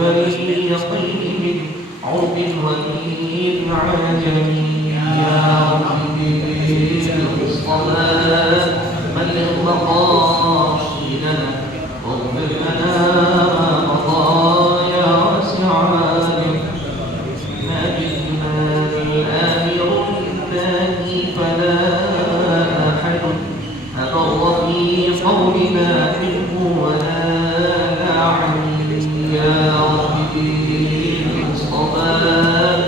فريقين من عرب غير عجمي يا ربي بالصلاة بلغ مقاصدنا واغفر لنا ما مضى يا واسع الآمر لله فلا أحد أبر في قولنا منه ولا أعني يا ربي بالصلاة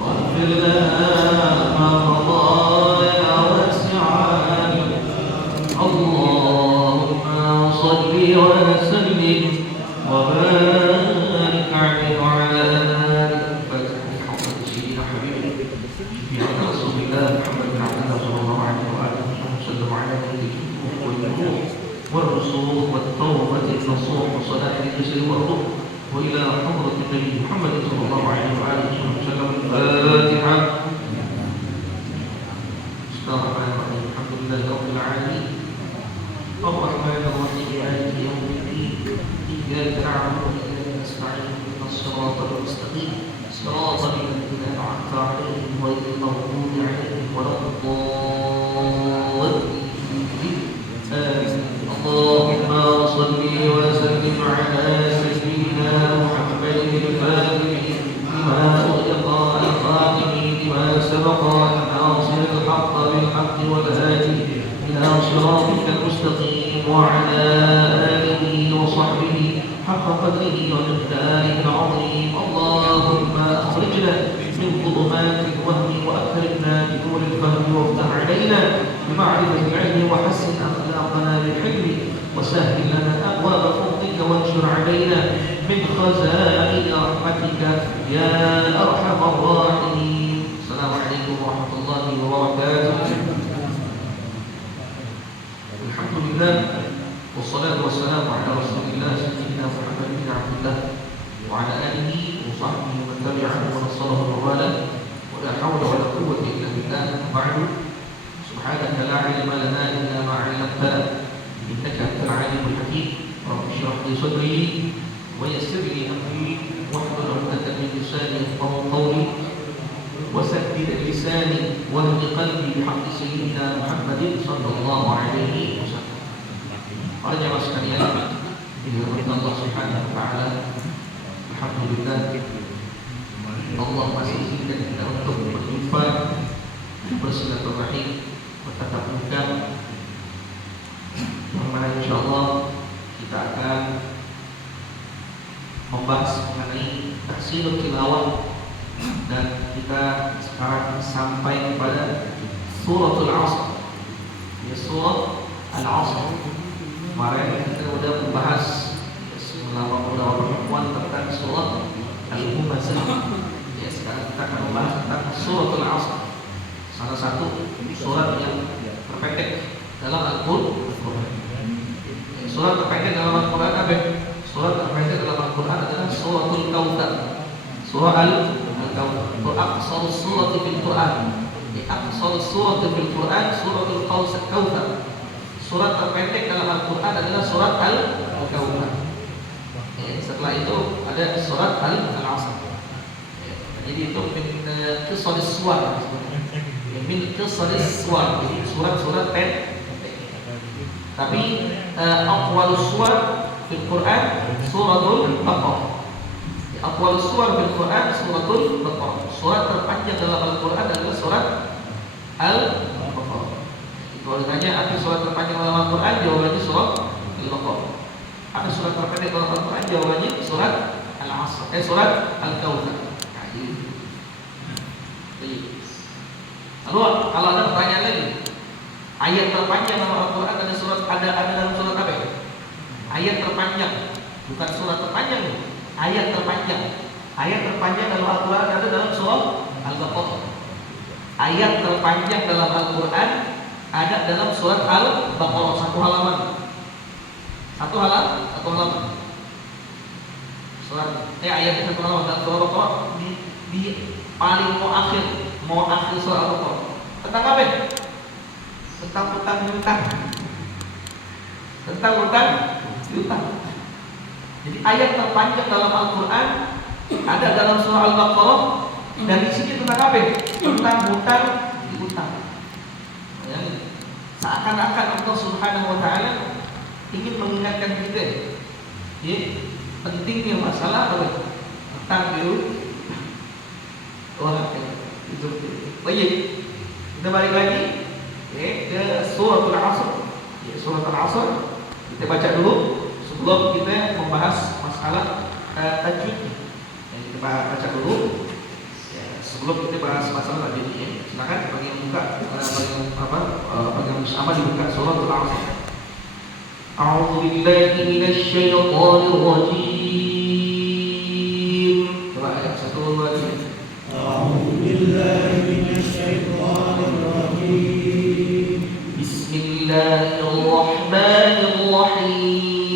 واغفر لنا ما مضى يا واسع اللهم صل وسلم وبارك عليه وعلى آله وصحبه سيدنا حبيبي يا رسول الله محمد بن عبد الله صلى الله عليه وآله وسلم على نبيه والنور والرسول والتوبة النصوح وصلاة الجسر والروح وإلى حضرة النبي محمد صلى الله عليه وآله وسلم الفاتحة. بسم الله الرحمن الرحيم الحمد لله رب العالمين الرحمن الرحيم مالك يوم الدين إياك نعبد وإياك نستعين اهدنا الصراط المستقيم صراط الذين أنعمت عليهم غير المغضوب عليهم ولا الضالين آمين. اللهم صل وسلم على سيدنا محمد الفاتح لما أغلق الخاتم لما سبق ناصر الحق بالحق والهادي إلى صراطك المستقيم وعلى آله وصحبه حق قدره ومقداره العظيم. اللهم أخرجنا من ظلمات الوهم وأكرمنا بنور الفهم وافتح علينا بمعرفة العلم وحسن أخلاقنا بالحلم وسهل لنا أبواب فضلك وانشر علينا من خزائن رحمتك يا أرحم الراحمين. السلام عليكم ورحمة الله وبركاته. الحمد لله والصلاة والسلام على رسول الله سيدنا محمد بن عبد الله وعلى آله وصحبه ومن تبعه ونصره ووالاه ولا حول ولا قوة إلا بالله. بعد سبحانك لا علم لنا إلا ما علمتنا إنك أنت العليم الحكيم. رب اشرح لي صدري ويسر لي أمري واحلل عقدة من لساني يفقهوا قولي وسدد لساني واهد قلبي بحق سيدنا محمد صلى الله عليه وسلم. Para jemaah sekalian, dirahmati Allah Subhanahu wa taala. Alhamdulillah Allah masih izinkan kita untuk berjumpa, bersilaturahim, bertatap muka, yang mana insyaallah kita akan membahas mengenai tahsinul tilawah. Dan kita sekarang sampai kepada suratul Asr. Ya, surah Al-Asr. Kemarin kita sudah membahas selama beberapa pertemuan tentang surah Al-Humazah. Ya, sekarang kita akan membahas tentang suratul Asr. Salah satu surat yang terpendek dalam Al-Qur'an. Surat terpendek dalam Al-Qur'an apa? Surat terpendek dalam Al-Qur'an adalah suratul Kautsar. Surah Al-Kautsar. Aqsar surati fil Qur'an. Aqsar surati fil Qur'an suratul Kautsar. Surat terpendek dalam Al-Qur'an adalah surat Al-Kautsar. Setelah itu ada surat Al-Asr. Jadi itu min qisas suwar. Min qisas suwar. Surat-surat pendek. Tapi aqwal suwar fil Qur'an suratul Baqarah. Aqwal suwar fil Qur'an suratul Baqarah. Surat terpanjang dalam Al-Qur'an adalah surat Al-Baqarah. Kalau ditanya apa surat terpanjang dalam Al-Qur'an, jawabannya surat Al-Baqarah. Apa surat terpendek dalam Al-Qur'an, jawabannya surat Al-Asr. Surat Al-Kautsar. Lalu kalau ada pertanyaan lagi, ayat terpanjang dalam Al-Qur'an ada dalam surat apa? Ayat terpanjang, bukan surat terpanjang. Ayat terpanjang. Ayat terpanjang dalam Al-Qur'an ada dalam surah Al-Baqarah. Ayat terpanjang dalam Al-Qur'an ada dalam surat Al-Baqarah, satu halaman. Ayatnya satu halaman dalam surah Al-Baqarah di paling mau akhir surah Al-Baqarah. Tentang apa? Tentang utang. Piutang. Jadi ayat terpanjang dalam Al-Quran ada dalam surah Al-Baqarah, dan di sini tentang apa? Tentang hutang piutang. Ya, seakan-akan Allah Subhanahu Wa Taala ingin mengingatkan kita, ya, pentingnya masalah apa? Hutang piutang. Wah, itu. Baik, kita balik lagi, ya, ke suratul Asr. Ya, suratul Asr kita baca dulu sebelum kita membahas masalah tajwid. Ya, kita baca dulu. Ya, sebelum kita bahas masalah tajwid, ya. Silakan bagi yang buka, bagi yang sama dibuka suratul Asr. A'udzu billahi minasy syaithanir rajim. Coba ayat 1 2 3. أعوذ بالله من الشيطان الرجيم بسم الله الرحمن الرحيم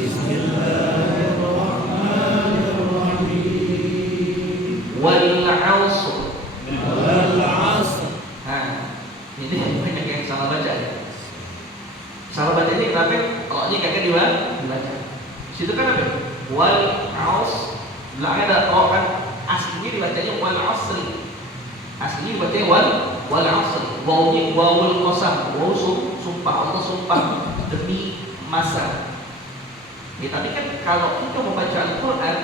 بسم الله الرحمن الرحيم والعصر. والعصر. Ini banyak yang salah baca ya. Salah baca ini kenapa? Kalau ini kagak dibaca. Situ kan apa? Wal aus. Belakangnya ada oh kan, aslinya dibacanya wal asri. Aslinya dibacanya wal asri. Wawnya wawul qasam. Waw sumpah, Allah sumpah demi masa. Ya, tapi kan kalau kita membaca Al-Quran,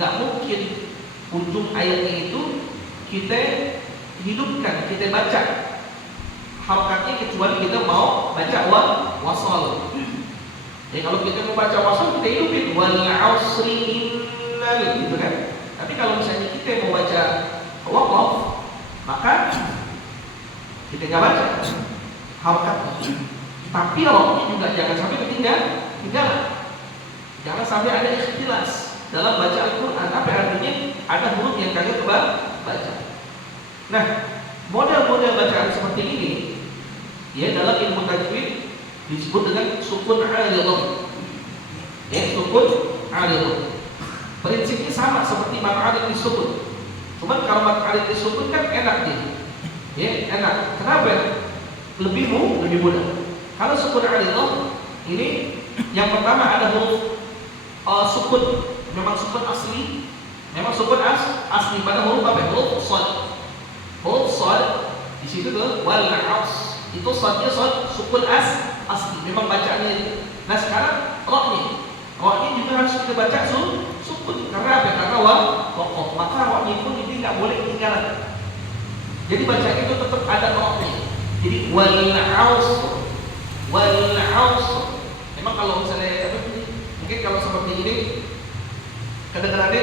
nggak mungkin ujung ayatnya itu kita hidupkan, kita baca harokatnya, kecuali kita mau baca wasal. Ya, kalau kita mau baca wasal, kita hidupin wal asri innal, gitu kan. Tapi kalau misalnya kita mau baca waqaf, maka kita nggak baca harokatnya. Tapi roknya juga jangan sampai ketinggalan. Jangan sampai ada ikhtilas dalam baca Al-Quran. Apa artinya? Ada huruf yang kagak baca. Nah, model-model bacaan seperti ini, ya, dalam ilmu tajwid disebut dengan sukun aridhah. Ya, sukun aridhah. Prinsipnya sama seperti mad arid disukun. Cuman kalau mad arid disukun kan enak dia. Ya, enak. Kenapa? Lebih mudah. Kalau sukun aridhah ini yang pertama ada huruf sukun, memang sukun asli, memang sukun asli pada huruf apa? Huruf shad. Huruf shad di situ tuh wal aus. Itu shadnya shad sukun asli, memang bacaannya itu. Nah, sekarang roknya juga harus kita baca sukun. Karena apa? Karena waqaf. Maka roknya pun ini nggak boleh ketinggalan. Jadi bacaan itu tetap ada roknya. Jadi wal aus. Memang kalau misalnya mungkin kalau seperti ini kedengarannya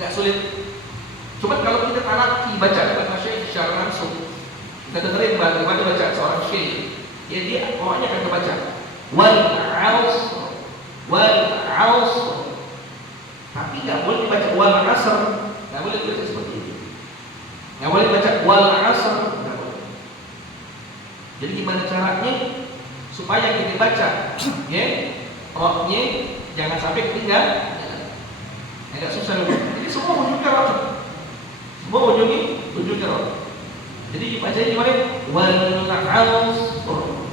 nggak sulit. Cuma kalau kita taraki baca syekh secara langsung, kita dengerin bagaimana baca seorang syekh, ya dia pokoknya akan baca wal aus. Tapi nggak boleh dibaca wal asr, nggak boleh dibaca seperti ini. Nggak boleh dibaca wal asr, nggak boleh. Jadi gimana caranya supaya kita baca, ya, roknya jangan sampai ketinggalan. Agak susah loh. Jadi semua ujungnya rok. Semua ujungnya rok. Jadi dibacanya gimana? Wal aus,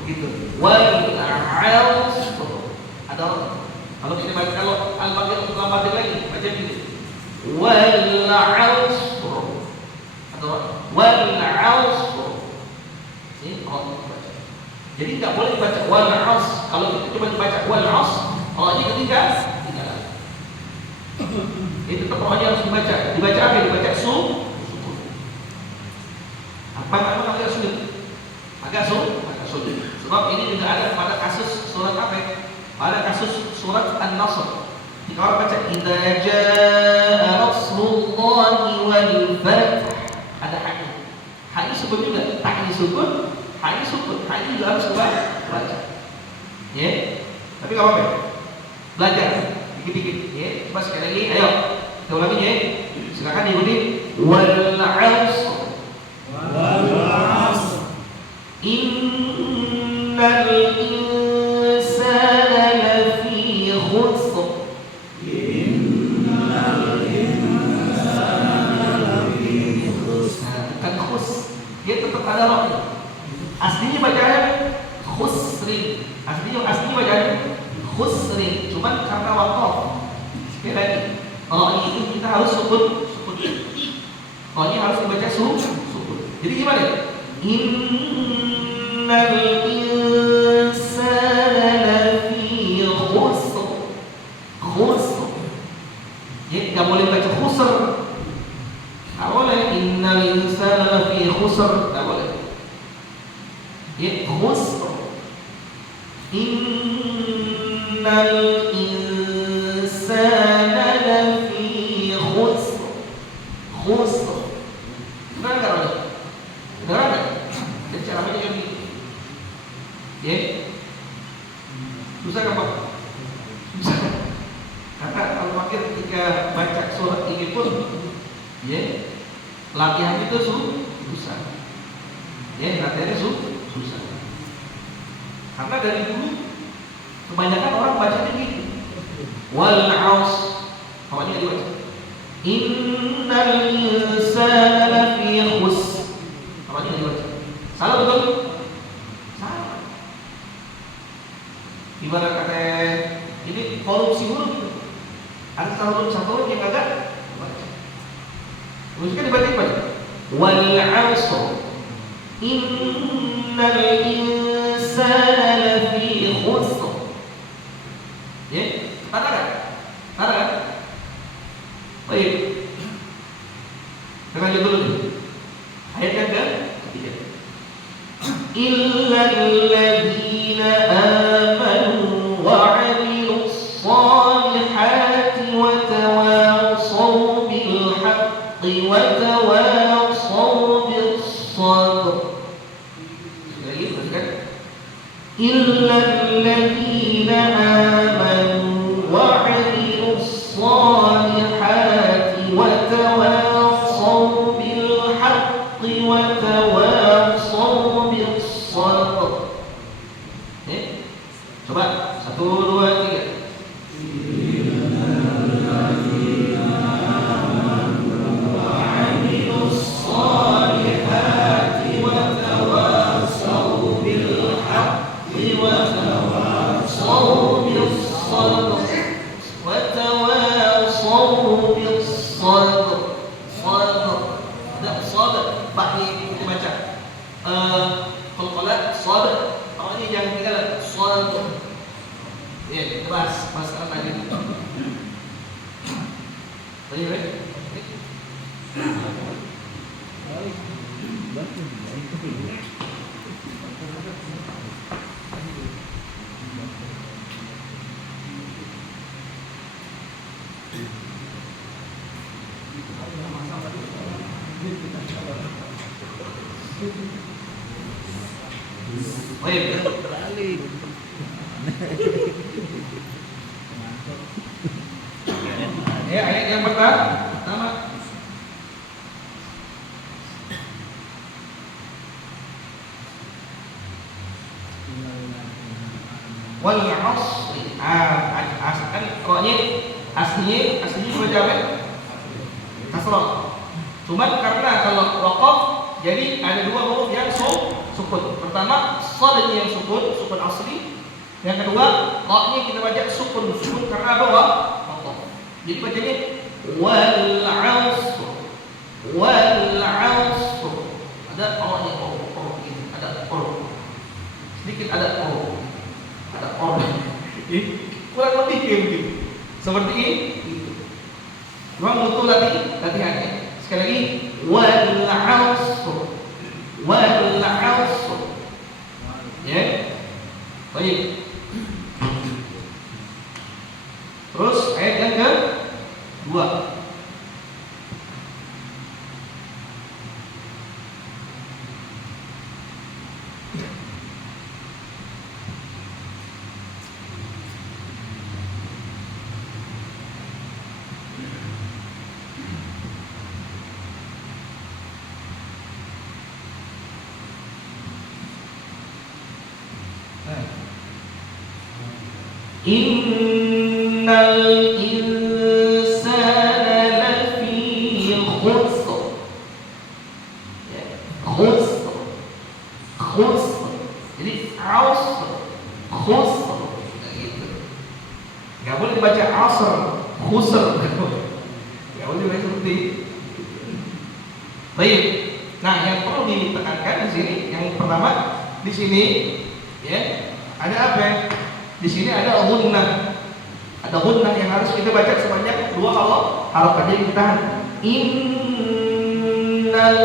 gitu. Wal aus. Ada rok. Kalau kita baca, kalau al-baqarah terlambat lagi, baca gitu. Wal aus. Ada rok. Wal aus. Ini rok dibaca. Jadi nggak boleh dibaca wal aus. Kalau kita cuma dibaca wal aus, roknya ketinggalan. Itu tetap pokoknya harus dibaca. Dibaca apa? Dibaca sukun. Apa agak sulit? Agak sulit. Sebab ini juga ada pada kasus surat apa? Pada kasus surat An-Nasr. Jika orang baca idza jaa nasrullahi wal fath, ada haknya. Haknya sukun juga. Haknya sukun. Haknya juga harus dibaca. Ya. Tapi enggak apa-apa. Belajar dikit-dikit, ya. Coba sekali lagi, ayo kita ulangi, ya. Silakan diikuti. Wal asr innal insana lafi khusr. Bukan khus, dia tetap ada roknya. Aslinya bacaan khusrin. Aslinya bacaan Cuman karena waqaf. Sekali lagi, kalau ini kita harus sukun. Kalau ini harus dibaca sukun. Jadi gimana? Innal insana lafi khusr. Khusr. Jadi nggak boleh baca khusr. Nggak boleh. Innal insana lafi khusr. Nggak boleh. Ya khusr. Innal insana lafi khusr. Khusr. Benar nggak Roni? Benar nggak? Jadi cara baca yang ini. Ya. Susah nggak Pak? Susah. Karena kalau makin ketika baca surat ini pun, ya, latihan itu susah. Ya, latihannya susah. Karena dari dulu kebanyakan orang bacanya gitu. Wal 'asr. Pokoknya dibaca. Innal insana lafi khusr. Pokoknya dibaca. Salah betul? Salah. Gimana kata ini korupsi huruf itu. Ada satu huruf yang agak baca. Terus kan dibaca. Wal 'asr. Innal insana lafi khusr. Ya, kata kan? Kata kan? Baik. Kita lanjut dulu nih. Ayat yang ketiga. Illal ladzina amanu wa 'amilus shalihati wa tawassaw bil haqqi wa tawassaw bis sabr. Lagi teruskan. Illal ladzina amanu wa 'amilus shalihati wa tawassaw bil haqqi wa tawassaw bis sabr. Coba 1 2 3. Ya, ayat yang pertama. Wal 'asri. Kan pokoknya aslinya baca apa? Kasrah. Cuman karena kalau waqaf jadi ada dua huruf yang sukun. Pertama shadnya yang sukun asli. Yang kedua ra-nya kita baca sukun karena apa? Waqaf. Jadi bacanya wal 'asr. Wal 'asr. Ada ra-nya ini, ada sedikit ada kurang lebih kayak begitu. Seperti ini. Cuma butuh latihannya. Sekali lagi wal 'asr. Wal 'asr. Ya. Baik. Terus ayat yang ke-2. Innal insana lafi khusr. Khusr. Jadi 'asr, khusr. Gitu. Nggak boleh dibaca asr, khusr. Nggak boleh dibaca seperti itu. Baik. Nah, yang perlu ditekankan di sini, yang pertama di sini, ya, ada apa? Di sini ada gunnah. Ada gunnah yang harus kita baca sebanyak 2 harokat. Jadi kita tahan. Innal.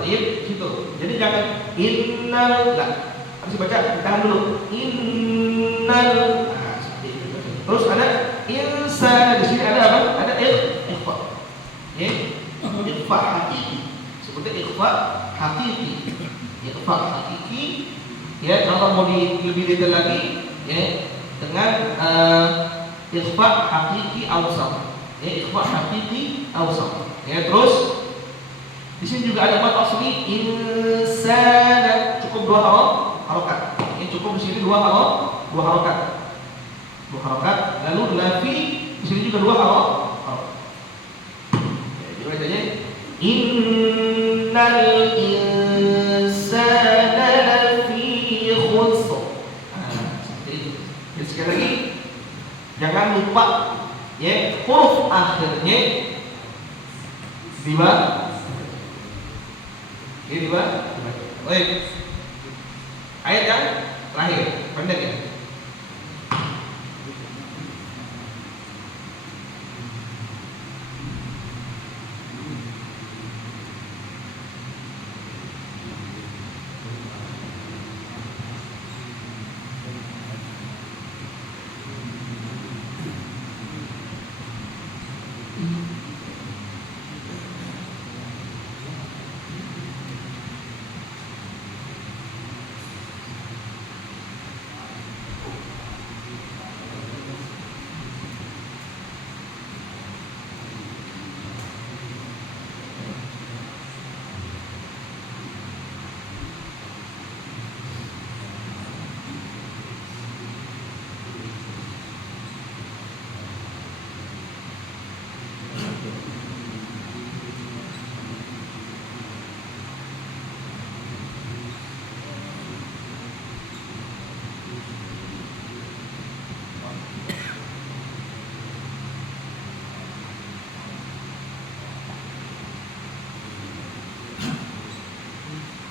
Baik, gitu. Jadi jangan innal, lah. Harus dibaca, ditahan dulu. Innal. Nah, seperti itu. Terus ada insan. Di sini ada apa? Ada ikhfa. Ya, ikhfa hakiki. Seperti ikhfa hakiki. Ikhfa hakiki. Ya, kalau mau lebih detail lagi, ya, dengan ikhfa hakiki awsat. Ya, ikhfa hakiki awsat. Ya, terus di sini juga ada mad asli insana, cukup 2 harokat. Ini cukup di sini 2 harokat. 2 harokat. Lalu lafi di sini juga 2 harokat. Ya, bacanya innal insana lafi khusr. Seperti itu. Jadi sekali lagi jangan lupa, ya, huruf akhirnya dibaca. Ini dibaca. Baik. Ayat yang terakhir, pendek ya.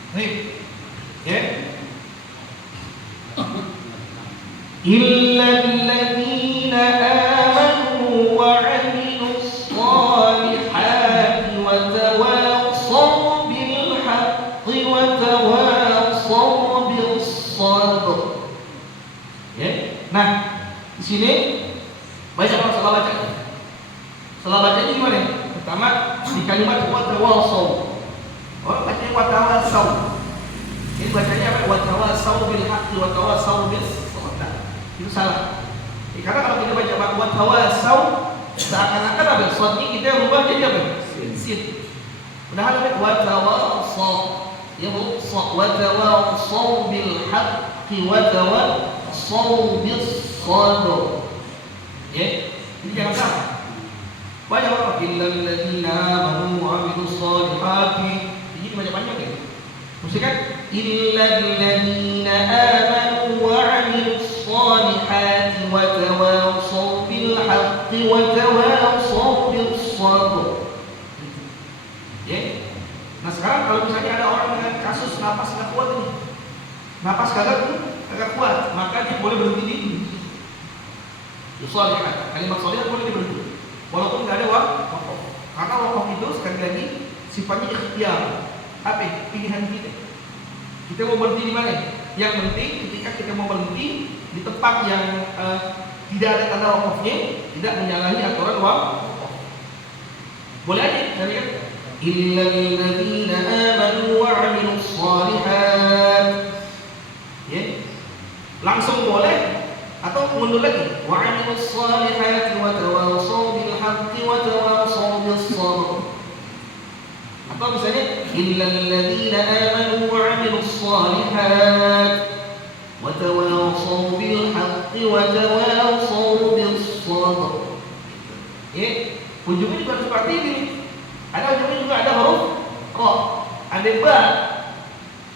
Baik. Ya. Illal ladzina amanu wa 'amilus shalihati wa tawassaw bil haqqi wa tawassaw bis sabr. Ya. Nah, di sini baca salah baca. Salah bacanya gimana? Pertama di kalimat wa tawassaw. Orang bacanya wa tawassaw. Ini bacanya apa? Wa tawassaw bil haqqi wa tawassaw bis sabr. Itu salah. Karena kalau kita baca wa tawassaw, seakan-akan apa? Shadnya kita rubah jadi apa? Sin. Padahal apa? Wa tawassaw. Ya bu, wa tawassaw bil haqqi wa tawassaw bis sabr. Ya. Ini jangan salah. Banyak orang illal ladzina amanu wa 'amilus shalihati. Ini banyak ya. Mesti kan illal ladzina amanu wa 'amilus shalihati wa tawassaw bil haqqi wa tawassaw bis sabr. Ya. Nah, sekarang kalau misalnya ada orang dengan kasus napas enggak kuat ini. Napas kagak kuat, maka dia boleh berhenti di shalihat. Kalimat shalihat boleh berhenti. Walaupun nggak ada wakaf, karena wakaf itu sekali lagi sifatnya ikhtiar, apa? Pilihan kita. Kita mau berhenti di mana? Yang penting ketika kita mau berhenti di tempat yang tidak ada tanda wakafnya, tidak menyalahi aturan wakaf. Boleh aja, saya lihat. Illal ladzina amanu wa 'amilus shalihat. Ya, langsung boleh. Atau mundur lagi, wa 'amilus shalihati wa tawassaw bil haqqi wa tawassaw bis sabr. Atau misalnya illal ladzina amanu wa 'amilus shalihat wa tawassaw bil haqqi wa tawassaw bis sabr. Ya, ujungnya juga seperti ini. Ada ujungnya juga ada huruf qa, ada ba.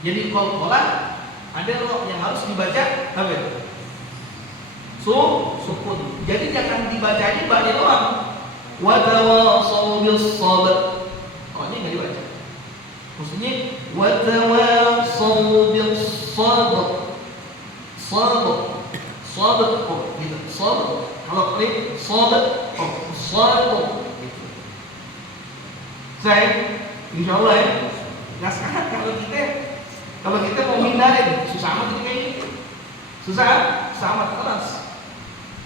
Jadi qalqalah, ada ro yang harus dibaca apa? sukun. Jadi jangan dibaca ini ba'nya doang. Wa tawassaw bis sabr. Oh, ini enggak dibaca. Maksudnya wa tawassaw bis sabr. Sabr. Sabr oh, gitu. Sabr. Kalau klik sabr, oh, sabr gitu. Saya insyaallah ya. Nah sekarang kalau kita mau hindarin susah amat ini kayak gini. Susah amat keras.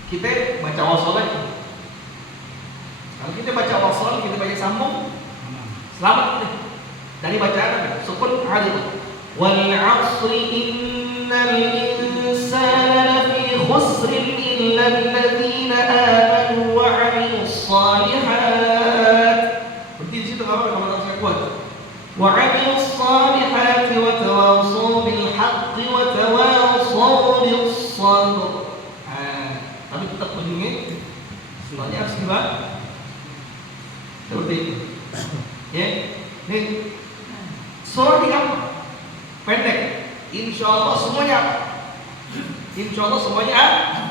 Kita baca wasol aja. Kalau kita baca wasol, kita baca sambung, selamat kita. Dari bacaan apa? Sukun adil. Wal 'asri innal insana lafi khusr illa alladziina aamanu wa 'amilus shalihat. Berarti di situ apa kalau saya kuat? Wa 'amilus shalihat wa tawassaw bil haqqi wa tawassaw bis sabr. Tapi tetap begini, soalnya harus dibaca seperti itu. Ya, nih surah ini apa? Pendek. Insya Allah semuanya apa? Insya Allah semuanya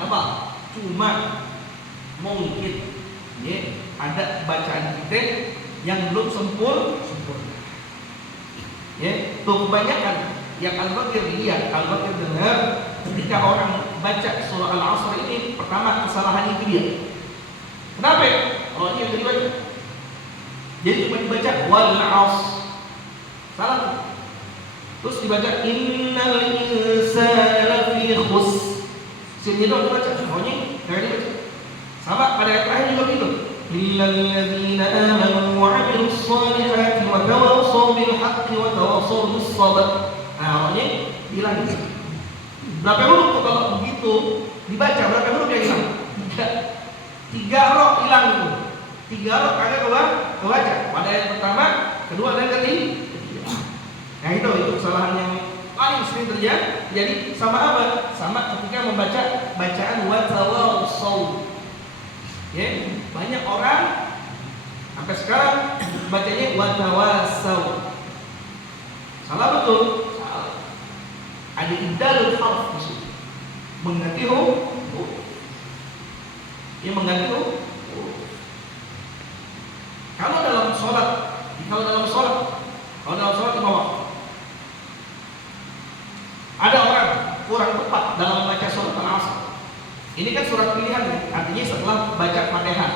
apa? Cuma mungkin ya ada bacaan kita yang belum sempurna. Ya, tuh kebanyakan yang Al-Baqir lihat, Al-Baqir dengar ketika orang baca surah Al-Asr ini pertama kesalahan itu dia. Kenapa? Kalau ini yang dibaca, jadi cuma dibaca wal 'asr, salah. Terus dibaca innal insana lafi khusr. Sini dong dibaca, semuanya enggak dibaca. Sama pada ayat lain juga gitu. Illal ladzina amanu wa 'amilus shalihati wa tawassaw bil haqqi wa tawassaw bis sabr. Nah, makanya hilang gitu. Berapa huruf tuh kalau begitu dibaca? Berapa huruf yang hilang? 3 roh hilang itu. 3 roh kagak kebaca. Pada yang pertama, kedua dan ketiga. Nah itu kesalahan yang paling sering terjadi. Jadi sama apa? Sama ketika membaca bacaan wa tawassaw. Ya, banyak orang sampai sekarang bacanya wa tawassaw. Salah betul. Ada ibdalul harf di situ. Mengganti huruf. Dia mengganti huruf. Kalau dalam sholat di bawah ada orang kurang tepat dalam membaca surat Al-Asr. Ini kan surat pilihan, artinya setelah baca Fatihah.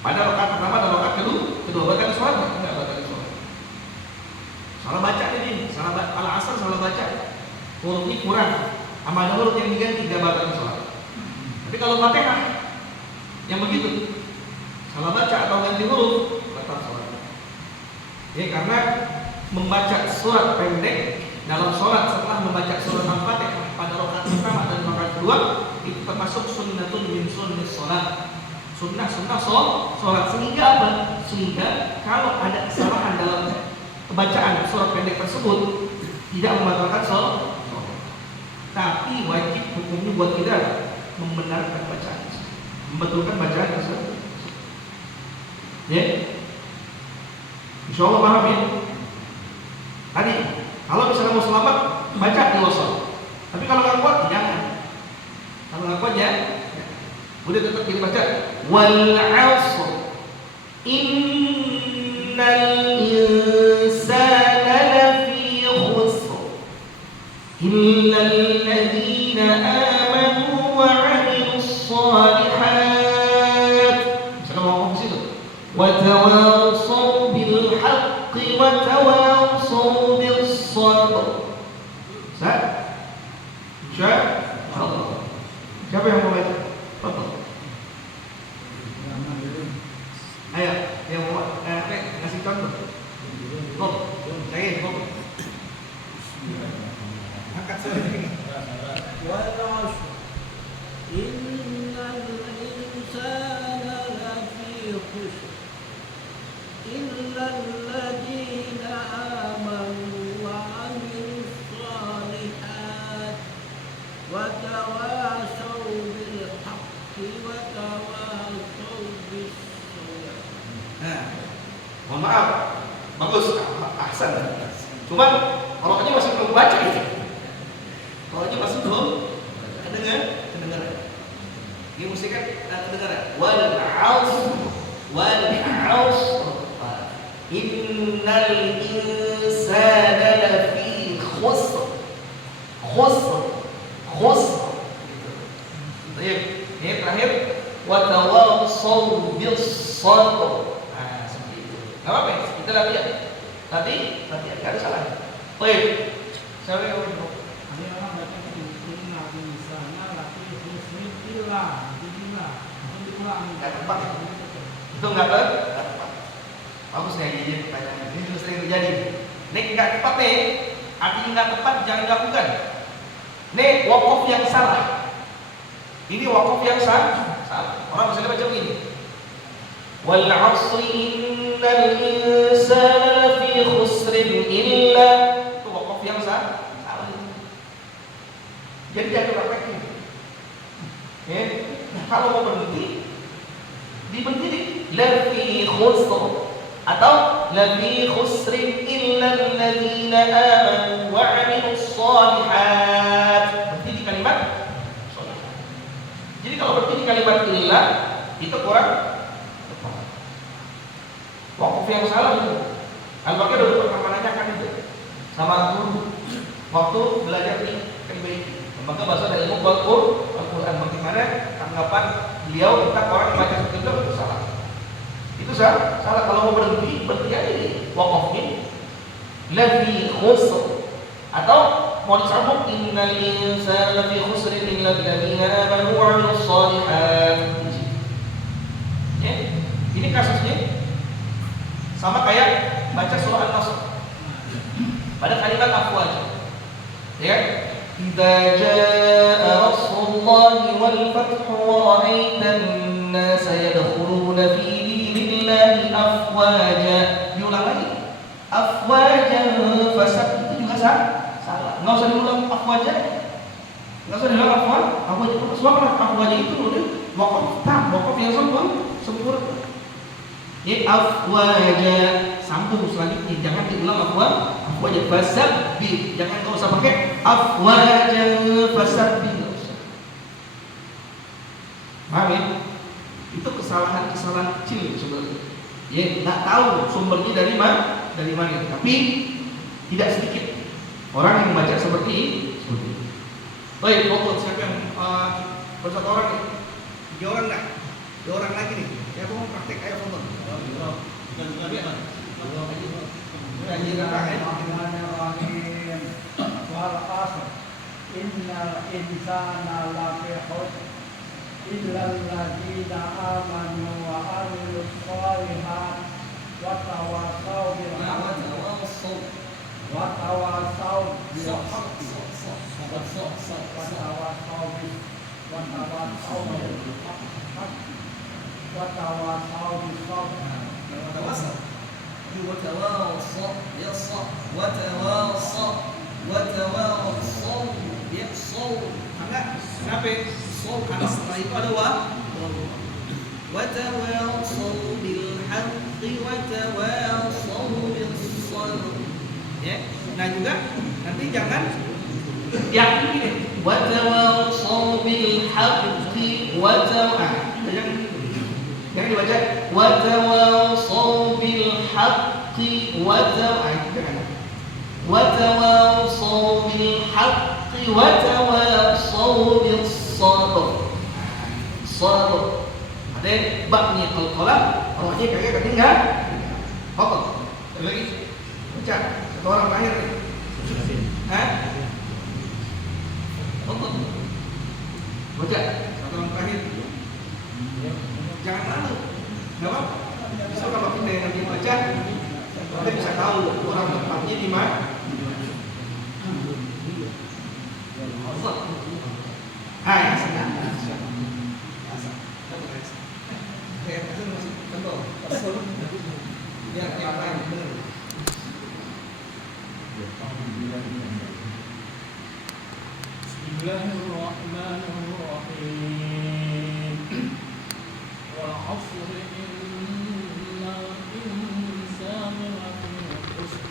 Pada rakaat pertama dan rakaat kedua baca surat enggak baca surat. Salah baca ini, salah Al-Asr salah baca. Hurufnya kurang, sama ada huruf yang diganti tidak batal sholat. Tapi kalau Fatihah yang begitu, salah baca atau ganti huruf, batal sholat. Ya karena membaca surat pendek dalam sholat setelah membaca surat Al-Fatihah pada rakaat pertama dan rakaat kedua itu termasuk sunnatun min sunnis sholat. Sunnah sholat sehingga apa? Sehingga kalau ada kesalahan dalam bacaan surat pendek tersebut tidak membatalkan sholat. Tapi wajib hukumnya buat kita membenarkan bacaan, membetulkan bacaan tersebut. Ya, insya Allah paham ya. Tadi kalau misalnya mau selamat baca di wasol. Tapi kalau nggak kuat jangan. Kalau nggak kuat ya, udah tetap kita baca wal 'asr innal insana lafi khusr illal ladzina amanu wa 'amilus shalihat. Misalnya mau ngomong situ. Wa tawassaw bil haqqi wa tawassaw bis sabr. Insyaallah. Siapa yang mau baca? Betul. Ayo, yang mau ngasih contoh. Kok, saya kok. Angkat saja. Wal 'ashr innal insana lafi khusr illal ladzina amanu wa 'amilus shalihat wa tawassaw bil haqqi wa tawassaw bis sabr. Nah, mohon maaf, bagus, ahsan. Cuman orangnya masih belum baca gitu. Orangnya masih belum kedengaran. mesti kan kedengaran. Wal 'asr. Innal insana lafi khusr. Baik, ini terakhir wa tawassaw bis sabr. Nah, seperti itu. Enggak apa-apa, kita latihan. Latihan enggak ada salah. Baik. Siapa yang mau? Dia orang baca inna insana lafi khusr illa Enggak tepat. Itu enggak tepat. Bagus nih ini pertanyaan. Ini juga sering terjadi. Nih enggak tepat nih. Artinya enggak tepat jangan dilakukan. Nih wakaf yang salah. Ini wakaf yang salah. Orang bisa baca begini. Wal 'asri innal insana lafi khusrin illa. Itu wakaf yang salah. Jadi jangan praktekin. Kalau mau berhenti diberhenti di lafi khusr atau lafi khusrin illa alladziina aamanu wa 'amilus shalihat. Berarti di kalimat shalihat. Jadi kalau berarti di kalimat illa itu kurang tepat. Wakaf yang salah itu. Al-Baqi udah pernah menanyakan itu sama guru waktu belajar di KBI. Maka bahasa dari ilmu Al-Quran bagaimana tanggapan beliau tentang orang yang baca seperti itu salah. Itu salah. Kalau mau berhenti aja di wakafnya lafi khusr atau mau disambung innal insana lafi khusrin illa alladziina aamanu wa 'amilus shalihat. Ya. Ini kasusnya sama kayak baca surah An-Nasr pada kalimat afwaj. Ya. Idza jaa Rasulullahi wal fathu wa ra'aitan nasa yadkhuluna fi dinillahi afwaja. Diulang lagi. Afwajan fasad itu juga salah. Enggak usah diulang afwaja. Enggak usah diulang afwaja. Soalnya afwaja itu udah wakaf yang sempurna. Ini afwaja sambung selanjutnya jangan diulang afwaja fasabbih, jangan enggak usah pakai afwaja fasabbih, enggak usah. Paham ya? Itu kesalahan kecil sebenarnya. Ya, enggak tahu sumbernya dari mana, tapi tidak sedikit orang yang membaca seperti ini. Baik, pokok siapa yang bersatu orang nih? 3 orang enggak? 2 orang lagi nih. Ya, mau praktek ayo pokok. Wal 'asr innal insana lafi khusr illa alladziina aamanu wa 'amilus shalihat wa tawassaw bil haqqi wa tawassaw bil haqqi Kenapa? Karena setelah itu ada watawassaw bil haqqi watawassaw bis sabr. Ya. Nah juga nanti jangan yang ini watawassaw bil haqqi jangan dibaca watawassaw bil haqqi watawassaw bil haqqi watawassaw bis sabr. Ada baknya qalqalah, rohnya kagak ketinggalan. Pokok. Lagi baca satu orang terakhir nih. Pokok. Baca satu orang terakhir. Jangan malu. Enggak apa-apa. Bisa kalau kita yang nanti baca, kita bisa tahu orang tempatnya di mana. Hai, senang. Biar yang lain benar. Bismillahirrahmanirrahim. Wal 'asri innal insana lafi khusr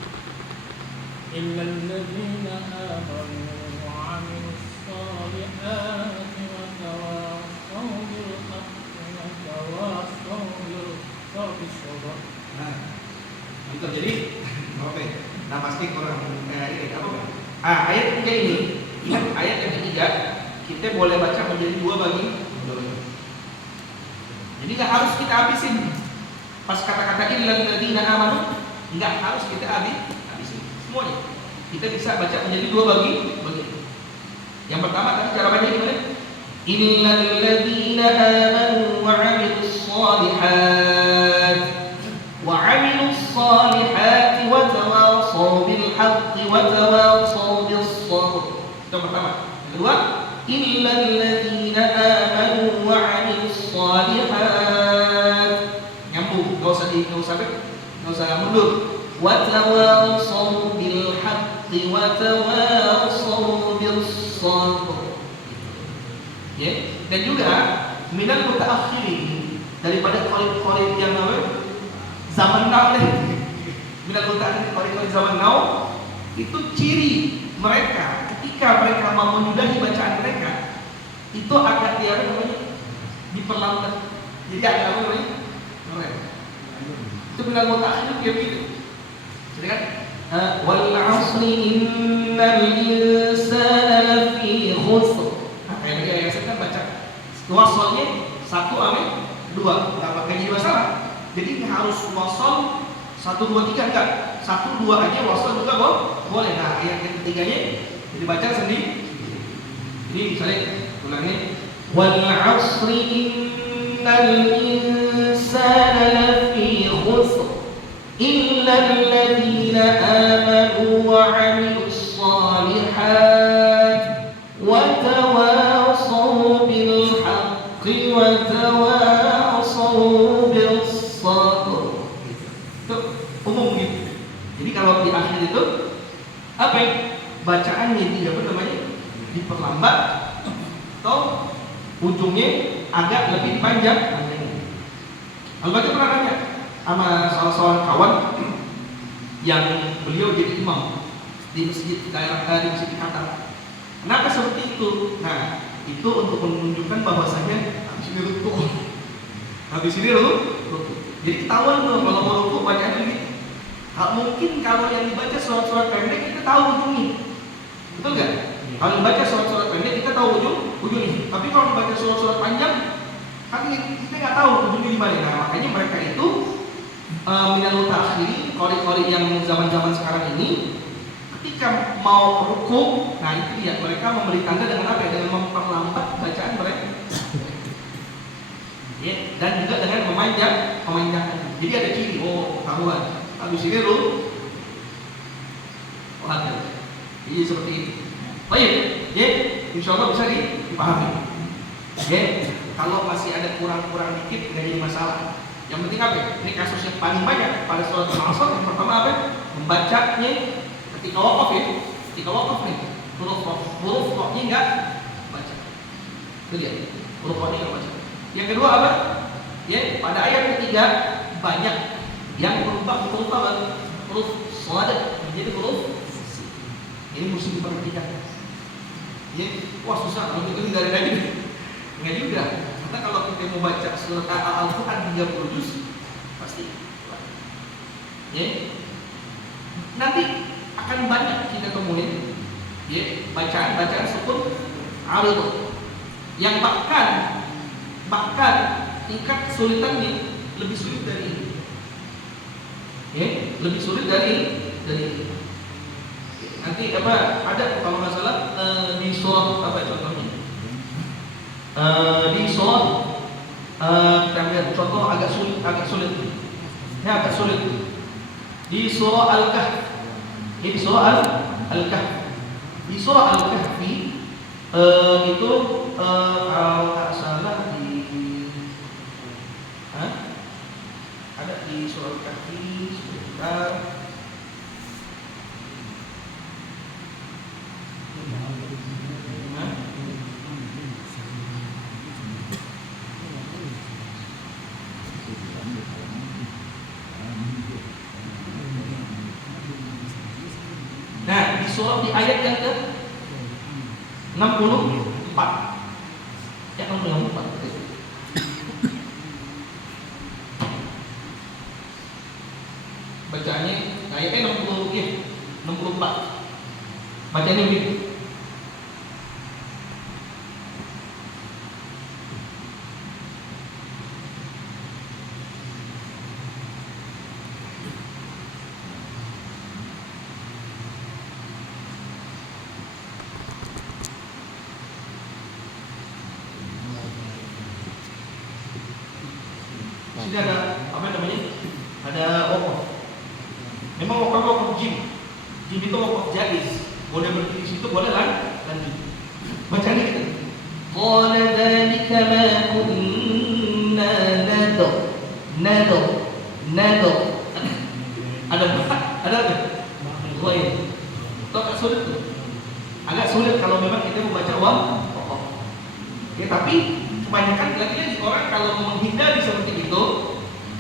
illa alladziina aamanu wa 'amilus shaalihati wa tawassaw bil pasti kurang ini apa? Ayat ketiga ini, ingat ayat yang ketiga kita boleh baca menjadi dua bagi. Jadi nggak harus kita habisin. Pas kata-kata illal ladzina amanu, nggak harus kita habisin semuanya. Kita bisa baca menjadi dua bagi. Yang pertama tadi cara baca gimana? Innal ladzina amanu wa 'amilus shalihat wa 'amilus shalihat wa tawashaw bil haqqi wa tawashaw bis sabr. Itu pertama. Yang kedua, illal ladzina amanu wa 'amilus shalihat. Nyambung, enggak usah mundur. Wa tawashaw bil haqqi wa tawashaw bis sabr. Ya, dan juga minal mutaakhirin, daripada qarid-qarid yang zaman now minal mutaakhirin, qarid-qarid zaman now itu ciri mereka ketika mereka mau menyudahi bacaan mereka itu agak diperlambat. Jadi agak itu minal mutaakhirin kayak gitu. Jadi kan wal 'asri innal insana lafi khusr. Kayak saya kan baca wasolnya 1 ame 2, nggak pakai jadi masalah. Jadi harus wasol 1, 2, 3 enggak, 1, 2 aja wasol juga boleh. Nah ayat yang ketiganya dibaca sendiri. Ini misalnya ulangnya wal 'asri innal insana lafi khusr illa alladhina amanu wa 'amilus shalihat wa tawashaw bil haqqi wa tawashaw bis sabr. Itu umum gitu. Jadi kalau di akhir itu apa ya? Bacaannya diperlambat atau ujungnya agak lebih panjang. Al-Baqi pernah nanya sama salah seorang kawan yang beliau jadi imam di masjid di masjid di Qatar. Kenapa seperti itu? Nah, itu untuk menunjukkan bahwasanya habis ini ruku. Jadi ketahuan tuh kalau mau ruku bacaan ini. Mungkin kalau yang dibaca surat-surat pendek kita tahu ujungnya. Betul nggak? Kalau dibaca surat-surat pendek kita tahu ujungnya. Tapi kalau dibaca surat-surat panjang kan kita nggak tahu ujungnya di mana. Nah, makanya mereka itu minal mutaakhiri, qori-qori yang zaman-zaman sekarang ini ketika mau ruku, nah itu dia mereka memberi tanda dengan apa? Dengan memperlambat bacaan mereka. Ya, dan juga dengan memanjangkan. Jadi ada ciri, ketahuan. Habis ini jadi seperti ini. Baik, ya, insya Allah bisa dipahami. Ya, kalau masih ada kurang-kurang dikit nggak jadi masalah. Yang penting apa? Ini kasus yang paling banyak pada surat Al-Asr. Yang pertama apa? Membacanya ketika wakaf ya, nih huruf roknya nggak baca. Itu dia, huruf roknya nggak baca. Yang kedua apa? Ya, pada ayat ketiga banyak yang berubah huruf shad menjadi huruf. Ini mesti diperhatikan. Ya, susah kalau itu dari tadi. Enggak juga. Karena kalau kita mau baca surat Al-Quran 30 juz pasti. Ya. Nanti akan banyak kita temuin ya, bacaan sukun arid yang bahkan tingkat kesulitannya lebih sulit dari ini. Ya, lebih sulit dari ini. Nanti ada kalau nggak salah di surat apa contohnya? Di surat kita lihat contoh agak sulit. Ya, agak sulit. Di surah Al-Kahf. Di surah Al-Kahf. Di surah Al-Kahfi itu kalau nggak salah ada di surah Al-Kahfi sebentar. Nah, di surah di ayat yang ke 64. Ya, 64. Bacaannya ayatnya 64 64. Bacanya begitu. Sini ada apa namanya? Ada wakaf. Memang wakaf jim. Jim itu wakaf jaiz. Boleh berhenti di situ, boleh lanjut. Bacanya kita. Qala dzalika ma kunna nado. Ada apa? Ghaib. Itu agak sulit tuh. Agak sulit kalau memang kita membaca wakaf. Ya, tapi kebanyakan lagi orang kalau menghindari seperti itu,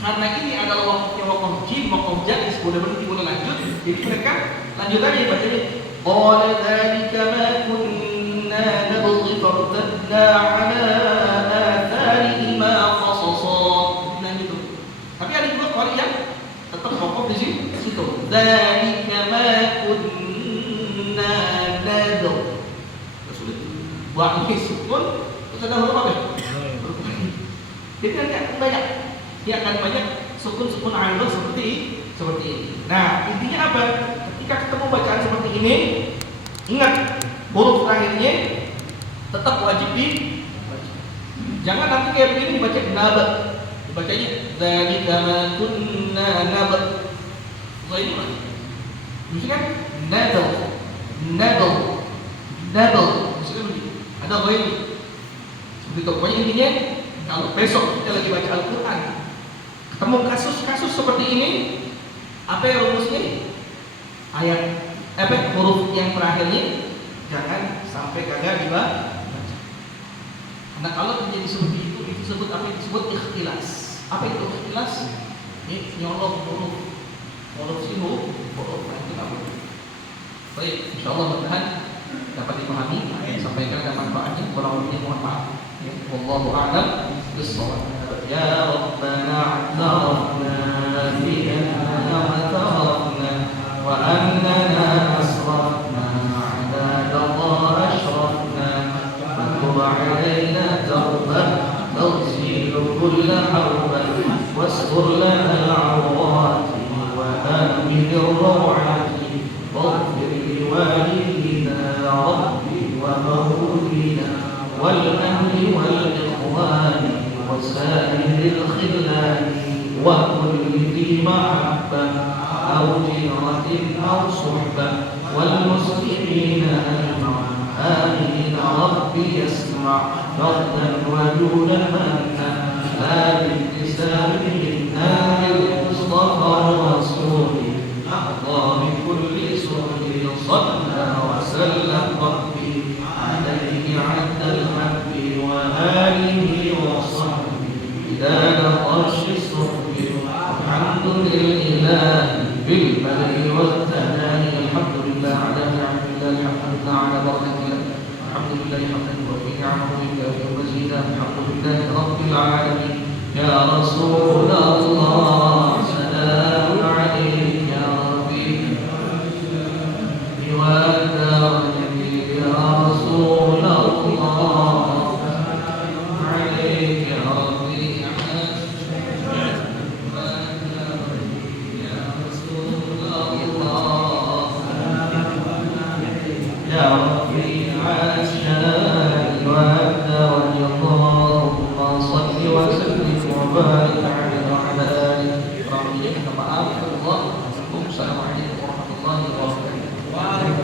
karena ini adalah wakaf jim, wakaf jaiz, boleh berhenti, boleh lanjut. Jadi mereka lanjut aja bacanya. Qala dzalika ma kunna nabghi fartadna ala atharihima qasasa. Lanjut. Tapi ada juga orang yang tetap wakaf di situ. Dzalika ma kunna nabghi. Sulit. Buat sukun terus ada huruf apa? Jadi nanti akan banyak sukun aridhah seperti ini. Nah, intinya apa? Ketika ketemu bacaan seperti ini, ingat huruf terakhirnya tetap wajib dibaca. Jangan nanti kayak begini dibaca naba. Dibacanya dzalika ma kunna naba. Ini mana? Mesti kan nabal. Mesti begini. Ada ghaib. Seperti itu. Pokoknya intinya kalau besok kita lagi baca Al-Quran, ketemu kasus-kasus seperti ini, apa yang rumusnya? Huruf yang terakhirnya jangan sampai gagal dibaca. Karena kalau terjadi seperti itu disebut apa yang disebut ikhtilas. Apa itu ikhtilas? Ini nyolong huruf huruf itu apa? Baik, insyaallah mudah-mudahan dapat dipahami, sampaikan ada manfaatnya. Kurang lebihnya mohon maaf. Wallahu a'lam bishawab. Ya Rabbana a'tarafna bi anna a'tarafna wa annana asrafna ala Allah ashrafna fatub alaina tawbah taghsil kull hawbah wastur lana al-awrat wa amin ar-rawat waghfir li walidina rabbi wa mawlina والأهل والإخوان وسائر الخلان وكل ذي محبة أو جيرة أو صحبة والمسلمين أجمعين آمين ربي يسمع فردا وجودا منا لا باللسان منا بالمصطفى الرسول أحظى بكل سؤل صلى وسلم ربي عليه عد الحب وآله وصحبه إذا نقش الصحب الحمد لله بالبدء والثناء الحمد لله على نعم الله الحمد لله على بركة الله الحمد لله حمدا وفي نعمه بالله ومزيدا الحمد لله رب العالمين يا رسول الله